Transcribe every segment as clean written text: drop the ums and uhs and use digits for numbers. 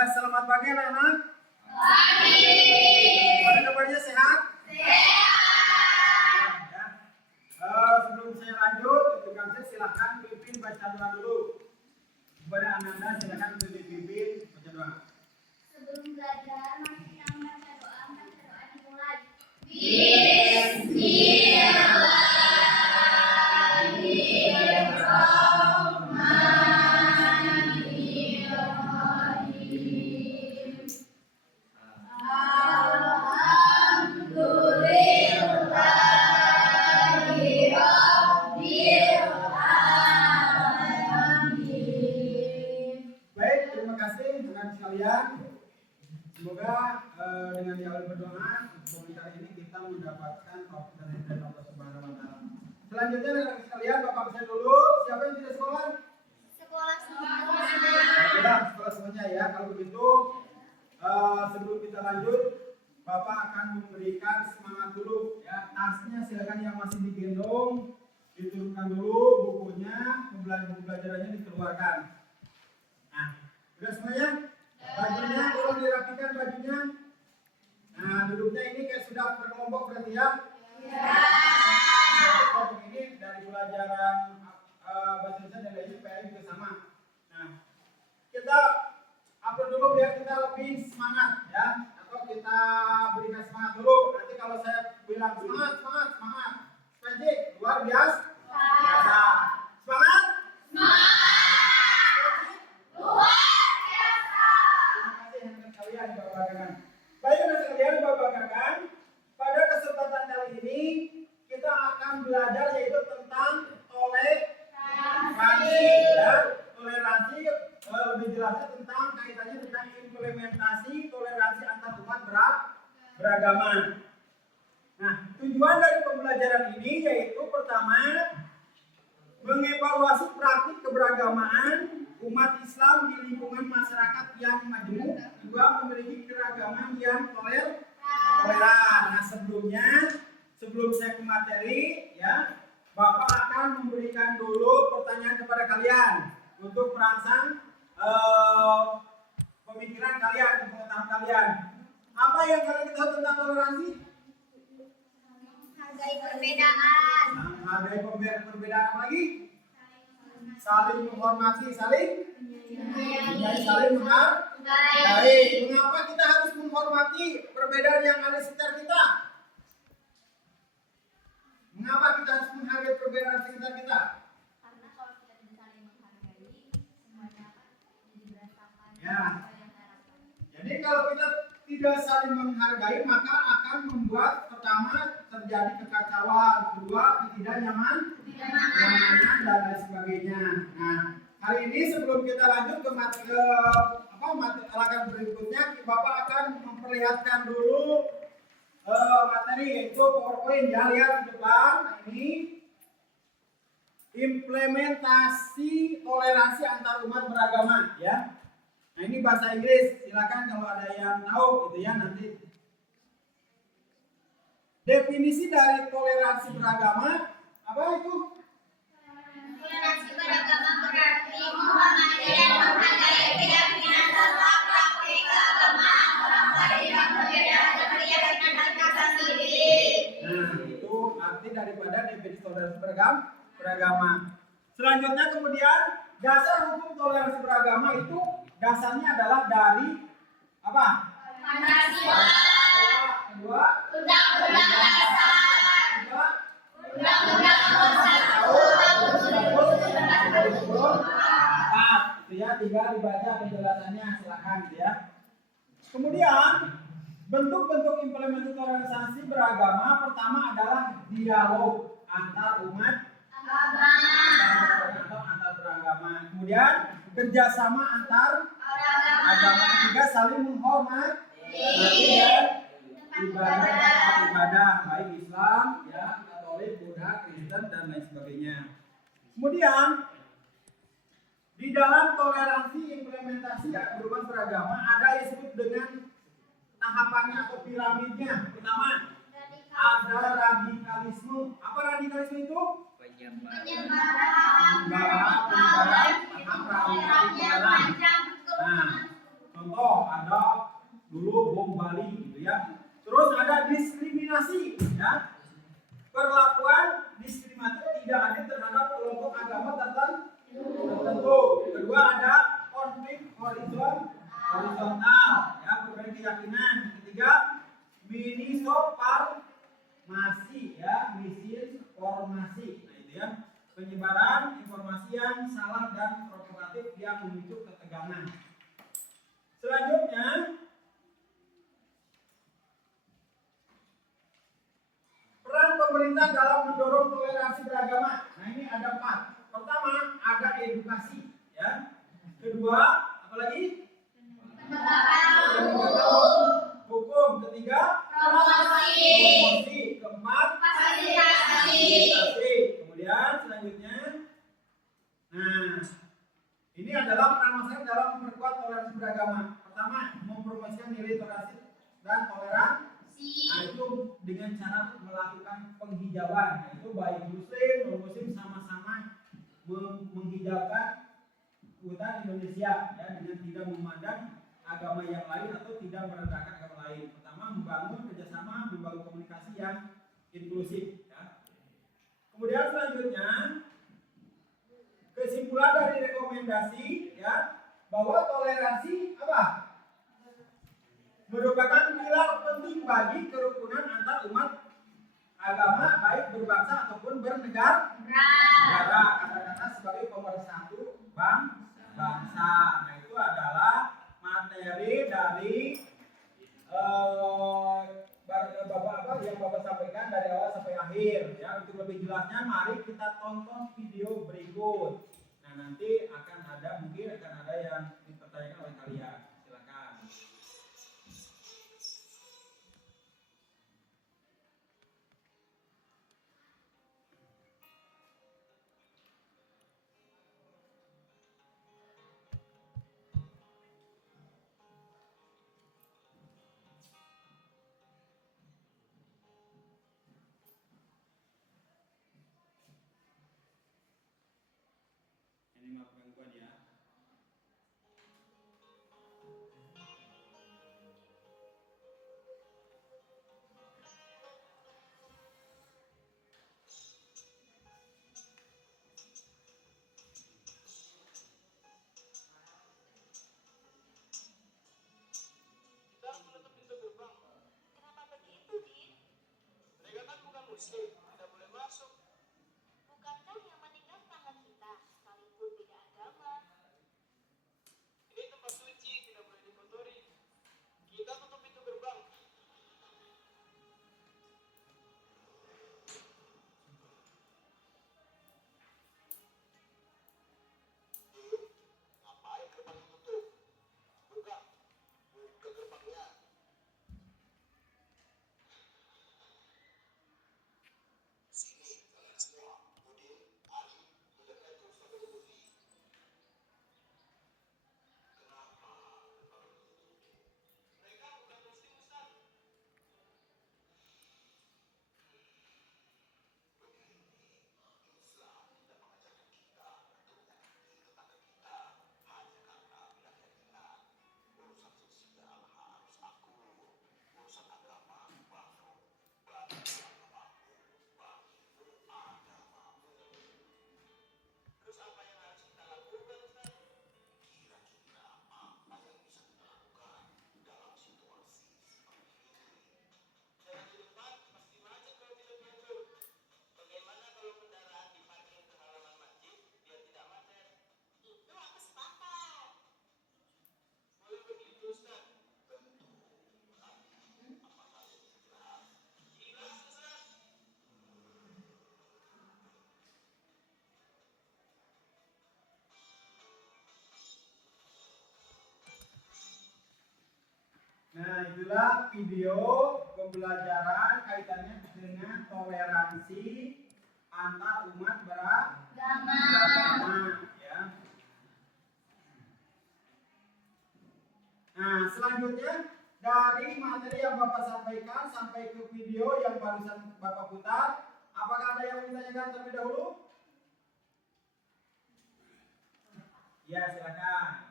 Ya, selamat pagi anak-anak. Pagi. Bagaimana kabarnya, sehat? Sehat. Ya. Sebelum saya lanjut, saya silakan pimpin baca doa dulu. Kepada anak-anak silakan pimpin baca doa. Sebelum belajar, mari kita membaca doa. Baca doa dimulai. Baik, terima kasih anak sekalian. Semoga dengan diawali berdoa komentar ini kita mendapatkan taufikatan dari Allah Subhanahu wa taala. Selanjutnya anak sekalian, Bapak bisa dulu. Siapa yang tidak sekolah? Sekolah semua. Baiklah, sekolah semuanya ya. Kalau begitu, sebelum kita lanjut, Bapak akan memberikan semangat dulu ya. Tasnya silakan yang masih digendong diturunkan dulu, bukunya, buku pelajarannya dikeluarkan. Nah, sudah semuanya? Bajunya tolong dirapikan bajunya. Nah, duduknya ini kayak sudah berkelompok berarti ya? Kelompok ini dari pelajaran bahasa Indonesia dan lainnya PR juga sama. Nah, kita upload dulu biar kita lebih semangat ya. Atau kita berikan semangat dulu. Nanti kalau saya bilang semangat. Magic, luar biasa. Semangat? Baik anak sekalian, Bapak Kakak, pada kesempatan kali ini kita akan belajar yaitu tentang toleransi ya. Toleransi lebih jelasnya tentang kaitannya tentang implementasi toleransi antar umat beragama. Nah, tujuan dari pembelajaran ini yaitu pertama mengevaluasi praktik keberagamaan umat Islam di lingkungan masyarakat yang majemuk, juga memiliki keragaman yang toleran. Nah, sebelum saya ke materi, ya, Bapak akan memberikan dulu pertanyaan kepada kalian untuk merangsang pemikiran kalian, pengetahuan kalian. Apa yang kalian ketahui tentang toleransi? Menghargai perbedaan. Menghargai perbedaan apa lagi? Saling menghormati, saling menghargai. Mengapa kita harus menghormati perbedaan yang ada di sekitar kita? Mengapa kita harus menghargai perbedaan sekitar kita? Karena kalau kita tidak saling menghargai, semuanya akan jadi berantakan. Ya. Jadi kalau kita tidak saling menghargai, maka akan membuat pertama terjadi kekacauan, kedua ketidaknyamanan dan lain sebagainya. Nah, hari ini sebelum kita lanjut ke materi berikutnya, Bapak akan memperlihatkan dulu materi yaitu PowerPoint ya, lihat di depan. Nah, ini implementasi toleransi antar umat beragama ya. Nah, ini bahasa Inggris, silakan kalau ada yang tahu gitu ya nanti. Definisi dari toleransi beragama apa itu? Toleransi beragama berarti menghormati dan menghargai keyakinan serta praktik keagamaan orang lain yang berbeda dengan keyakinan kita sendiri. Nah, itu arti daripada definisi toleransi beragama. Selanjutnya kemudian dasar hukum toleransi beragama itu dasarnya adalah dari apa? Pancasila. Kedua, Undang-Undang Dasar. kedua, Undang-Undang Nomor 1 Tahun 1944. itu ya, tinggal dibaca penjelasannya silakan ya. Kemudian bentuk-bentuk implementasi toleransi beragama pertama adalah dialog antar umat atau antar beragama. Kemudian kerjasama antar agama, ketiga saling menghormati dan ibadah baik Islam ya, Katolik, Buddha, Kristen dan lain sebagainya. Kemudian di dalam toleransi implementasi perubahan beragama ada yang disebut dengan tahapannya atau piramidnya. Pertama ada radikalisme. Apa radikalisme itu? Penyebaran Penyebaran, paham, radikal, intoleran. Nah, Contoh ada dulu bom Bali gitu ya. Terus ada diskriminasi ya. Perlakuan diskriminatif tidak adil terhadap kelompok agama tertentu. Kedua ada konflik horizontal ya, perbedaan keyakinan. Ketiga misinformasi ya, misinformasi. Nah itu ya, penyebaran informasi yang salah dan provokatif yang memicu ketegangan. Selanjutnya peran pemerintah dalam mendorong toleransi beragama. Nah ini ada 4. Pertama ada edukasi ya. Kedua apalagi? Hukum. Ketiga promosi. Keempat fasilitasi. Kemudian selanjutnya, nah ini adalah peran masyarakat dalam memperkuat toleransi beragama. Pertama mempromosikan nilai toleransi dan toleransi. Nah itu dengan cara melakukan penghijauan, yaitu baik muslim non muslim sama-sama menghijaukan hutan Indonesia ya, dengan tidak memandang agama yang lain atau tidak merendahkan agama lain. Pertama membangun kerjasama, membangun komunikasi yang inklusif ya. Kemudian selanjutnya kesimpulan dari rekomendasi ya, bahwa toleransi apa? Merupakan pilar penting bagi kerukunan antar umat agama baik berbangsa ataupun bernegara. Kata-kata sebagai pemersatu bangsa. Nah itu adalah materi dari Bapak yang Bapak sampaikan dari awal sampai akhir ya. Untuk lebih jelasnya mari kita tonton video berikut. Nah nanti akan ada yang dipertanyakan oleh kalian. Silakan. Ini maaf gangguan ya. Kenapa begitu, Din? Mereka kan bukan muslim, tidak boleh masuk. Bukankah yang meninggal tetangga kita, sekalipun beda agama? Ini tempat suci, tidak boleh dikotori. Kita tutup pintu gerbang. Ngapain gerbang ditutup? Buka gerbangnya. Sini kalian semua, Udin, Ali, budak itu sampai Putri. Kenapa? Mereka bukan muslim, Ustaz. Islam tidak mengajarkan kita untuk menyakiti tetangga kita hanya karena beda keyakinan. Urusan sosial harus akur, urusan agama baru bagi agamamu, bagimu agamamu. Terus apa yang harus kita lakukan, Ustaz? Kira-kira apa yang bisa kita lakukan dalam situasi seperti ini? Jalan di depan pasti macet kalau tidak diatur. Bagaimana kalau kendaraan diparkir ke halaman masjid biar tidak macet? Itu aku sepakat. Boleh begitu, Ustaz? Tentu. Apakah itu jelas? Jelas, Ustaz. Nah itulah video pembelajaran kaitannya dengan toleransi antar umat beragama ya. Nah selanjutnya dari materi yang Bapak sampaikan sampai ke video yang barusan Bapak putar, apakah ada yang ditanyakan terlebih dahulu? Ya silakan.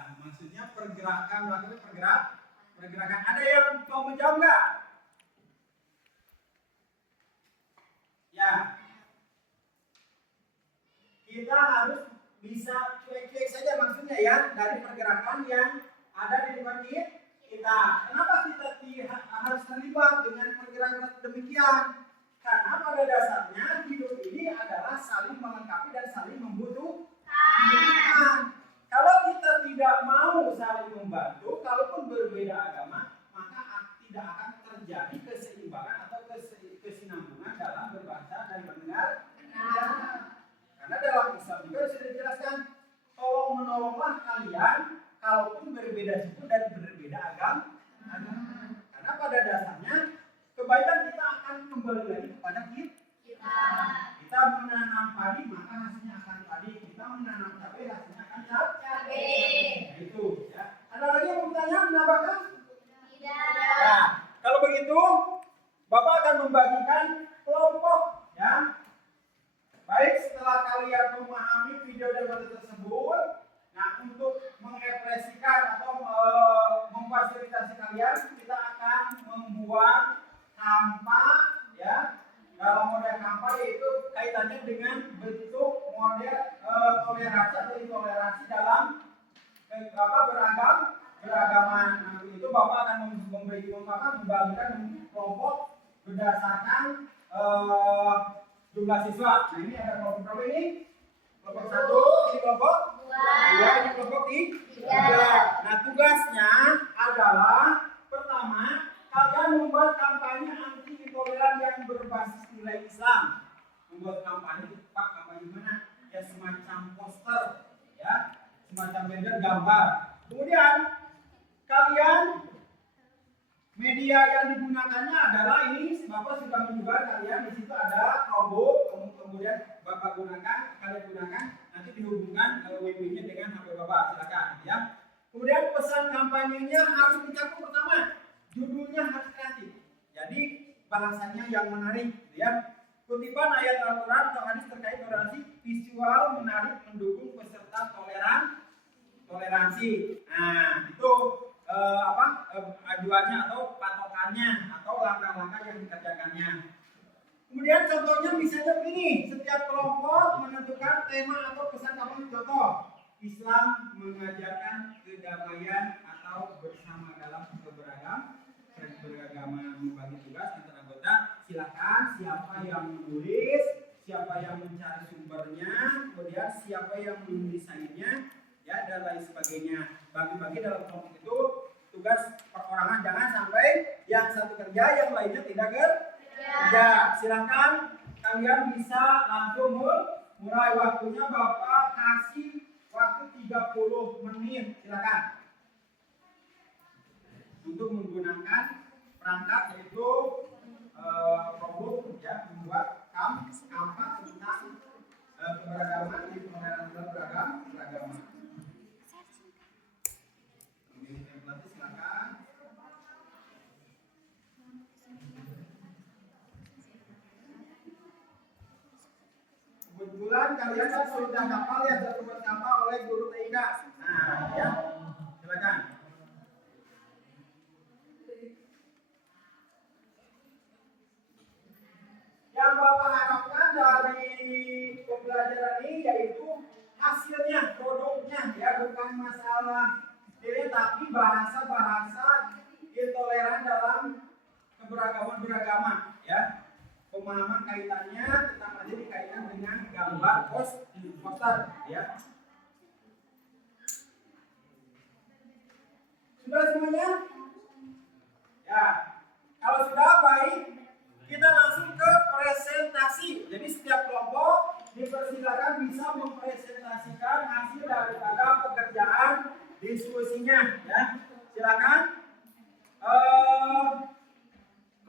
Ya, maksudnya pergerakan, melakukan pergerakan. Ada yang mau menjawab nggak? Ya, kita harus bisa cuek-cuek saja maksudnya ya dari pergerakan yang ada di depan kita. Kenapa kita harus terlibat dengan pergerakan demikian? Karena pada dasarnya hidup ini adalah saling melengkapi dan saling membutuhkan. Kalau kita tidak mau saling membantu, kalaupun berbeda agama, maka tidak akan terjadi keseimbangan atau kesinambungan dalam berbangsa dan mendengar. Karena dalam Islam juga sudah dijelaskan, tolong menolonglah kalian kalaupun berbeda suku dan berbeda agama. Karena pada dasarnya kebaikan kita akan kembali lagi kepada kita. Kita menanam padi maka hasilnya akan padi. Kita menanam cabai hasilnya akan cabai. Itu ya. Ada lagi yang bertanya menambahkan? Tidak. Ya, kalau begitu Bapak akan membagikan kelompok ya. Baik, setelah kalian memahami video dan materi tersebut, nah untuk mengekspresikan atau memfasilitasi kalian, kita akan membuat hampa ya. Dalam model hampa yaitu kaitannya dengan bentuk model toleransi atau intoleransi dalam beragama. Nanti itu Bapak akan membagikan kelompok berdasarkan jumlah siswa. Nah ini ada kelompok berapa ini? Kelompok 1, ini kelompok 2, ini kelompok 3. Nah tugasnya adalah pertama, kalian membuat kampanye anti intoleran yang berbasis nilai Islam. Membuat kampanye, Pak, kampanye mana? Ya semacam poster, ya, semacam banner gambar. Kemudian kalian media yang digunakannya adalah ini, Bapak sudah menyebar kalian di situ ada Chromebook, kemudian Bapak kalian gunakan, nanti dihubungkan WiFi-nya dengan HP Bapak, silakan ya. Kemudian pesan kampanyenya harus dicakup pertama, judulnya harus kreatif. Jadi bahasanya yang menarik, ya. Kutipan ayat Al-Quran atau hadis terkait toleransi, visual menarik mendukung peserta toleransi. Nah itu ajuannya atau patokannya atau langkah-langkah yang dikerjakannya. Kemudian contohnya misalnya begini, setiap kelompok menentukan tema atau pesan kampanye. Contoh, Islam mengajarkan kedamaian atau bersama dalam keberagaman. Membagi tugas antar anggota. Silakan siapa yang menulis, siapa yang mencari sumbernya, kemudian siapa yang mendesainnya, ya dan lain sebagainya. Bagi-bagi dalam kelompok itu tugas perorangan, jangan sampai yang satu kerja yang lainnya tidak kerja. Silakan kalian bisa langsung mulai, waktunya Bapak kasih waktu 30 menit. Silakan untuk menggunakan perangkat yaitu Chromebook ya, membuat kampak tentang keberagaman di penggunaan beragama. Kebetulan kalian kan sudah hafal yang satu bersama oleh guru TIK. Nah, ya, silakan. Yang Bapak harapkan dari pembelajaran ini yaitu hasilnya, produknya, ya bukan masalah ini, tapi bahasa-bahasa intoleran dalam keberagaman beragama, ya. Pemahaman kaitannya tetap aja dikaitkan dengan gambar poster, ya. Sudah semuanya? Ya. Kalau sudah baik, kita langsung ke presentasi. Jadi setiap kelompok dipersilakan bisa mempresentasikan hasil daripada pekerjaan diskusinya, ya. Silakan.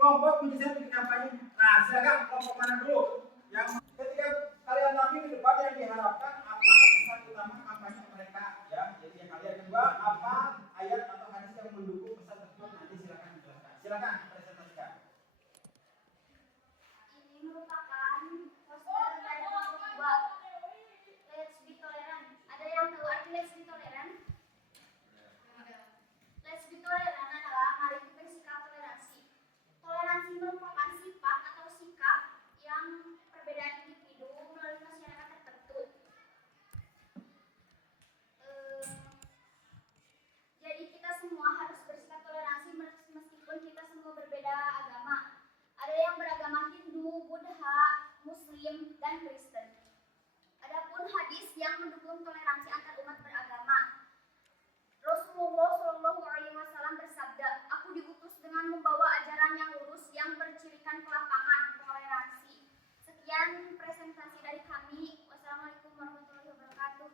Kelompok menyelesaikan kampanye. Nah, silakan kelompok mana dulu? Yang ketika kalian tampil di depan yang diharapkan apa pesan utama kampanye mereka, ya. Jadi yang kalian kedua apa ayat atau hadis yang mendukung pesan tersebut, nanti silakan dijelaskan. Silakan presentasikan. Ini merupakan poster dari kelompok 2. Let's be tolerant. Ada yang tahu arti let's be tolerant?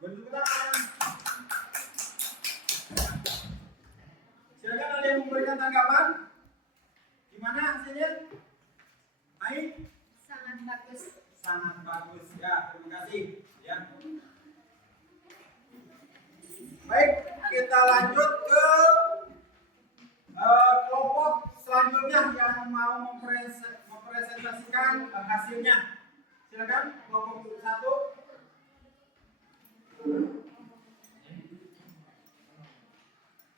Boleh tepuk tangan. Silakan ada yang memberikan tanggapan. Gimana hasilnya? Baik? Sangat bagus. Sangat bagus ya, terima kasih ya. Baik, kita lanjut ke kelompok selanjutnya yang mau mempresentasikan hasilnya. Silakan kelompok 1.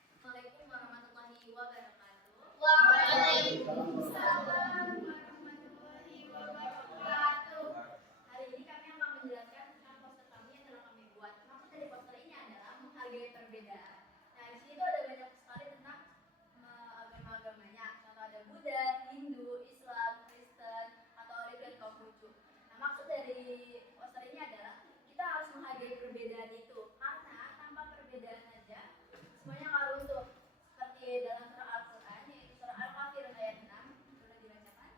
Assalamualaikum warahmatullahi wabarakatuh. Waalaikumsalam warahmatullahi wabarakatuh. Hari ini kami akan menjelaskan tentang poster kami yang telah kami buat. Maksud dari poster ini adalah menghargai perbedaan. Nah, di sini tuh ada banyak sekali tentang agama-agamanya. Contoh ada Buddha, Hindu, Islam, Kristen, Katolik, dan Konghucu. Nah, maksud dari poster ini adalah kita harus menghargai perbedaan itu, karena tanpa perbedaan aja semuanya akan runtuh. Seperti dalam surah Al-Quran, yaitu surah Al-Kafirun ayat 6, sudah dibacakan.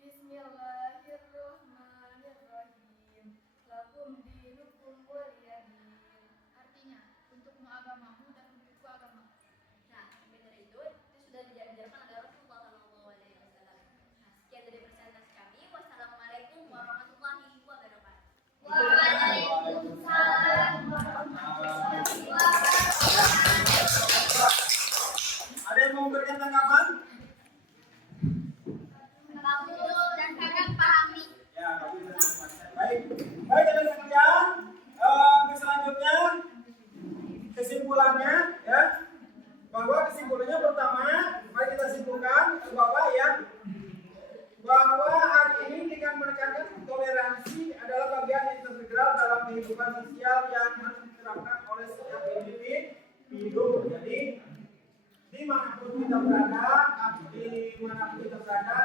Bismillahirrahmanirrahim. Lakum dinukum waliyadin. Artinya, untukmu agamamu dan untukku agama. Nah, lebih dari itu sudah diajarkan oleh Rasulullah SAW. Nah, sekian dari presentasi kami. Wassalamualaikum warahmatullahi wabarakatuh. Waalaikumsalam warahmatullahi wabarakatuh. Ada yang mau memberikan tanggapan? Bagus dan sangat pahami. Ya, bagus dan baik. Baik, jadi sekalian, selanjutnya kesimpulannya ya. Bahwa kesimpulannya pertama, mari kita simpulkan Bapak ya, bahwa hari ini dengan menekankan toleransi adalah bagian integral dalam kehidupan sosial yang harus diterapkan oleh setiap individu. Jadi dimanapun kita berada,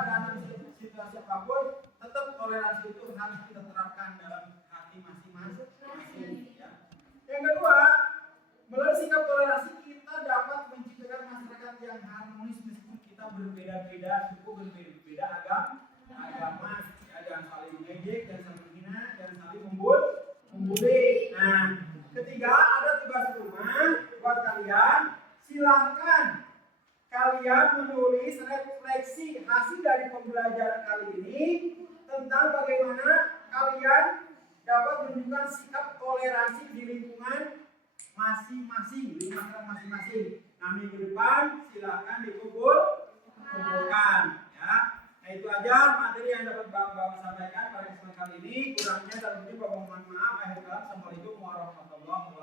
dalam situasi apapun, tetap toleransi itu harus kita terapkan dalam hati masing-masing. Ya. Yang kedua, melalui sikap toleransi kita dapat menciptakan masyarakat yang harmonis meskipun kita berbeda-beda suku, berbeda-beda agama, ya, jangan saling mengejek, jangan saling menghina, jangan saling membuli. Nah, ketiga, ada tugas rumah buat kalian. Silahkan kalian menulis refleksi hasil dari pembelajaran kali ini tentang bagaimana kalian dapat menunjukkan sikap toleransi di lingkungan masing-masing, di masyarakat masing-masing. Nah, minggu depan silahkan dikumpulkan ya. Nah, itu aja materi yang dapat Bapak sampaikan pada kesempatan kali ini. Kurangnya dalam ini Bapak mohon maaf. Akhir kata, Assalamualaikum warahmatullahi wabarakatuh.